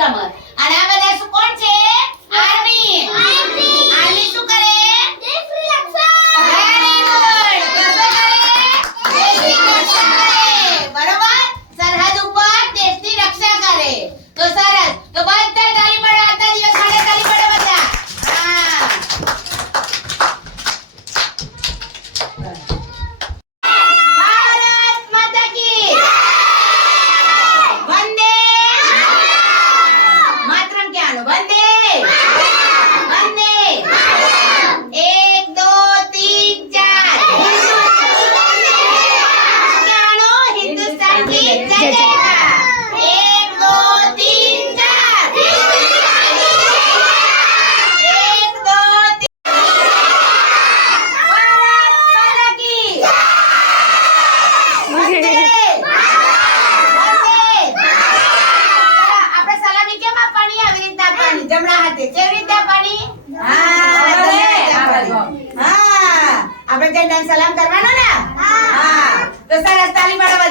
કમર. અને આ બધા શું કોણ છે? આર્મી. આર્મી શું કરે? દેશની રક્ષા. Very good. તો શું કરે? દેશની રક્ષા કરે. બરોબર? સરહદ ઉપર દેશની રક્ષા કરે. તો સરસ. તો બધા તાળી પાડો. આજના દિવસ માટે તાળી પાડો બધા. હા. ભારત માતા કી વંદે માતરમ ક્યાંનો? વંદે વંદે. 1 2 3 4 ક્યાંનો? હિન્દુસ્તાન કી જય જયકાર. 1 2 3 4 1 2 ભારત માતા કી વંદે આપણે સલામી કેમ આપવાની? આવી રીતના આપવાની, જમણા હાથે. કેવી રીતે આપવાની? હા, આપણે જઈને સલામ કરવાનો ને. હા, તો સરસ, તાળી પાડો.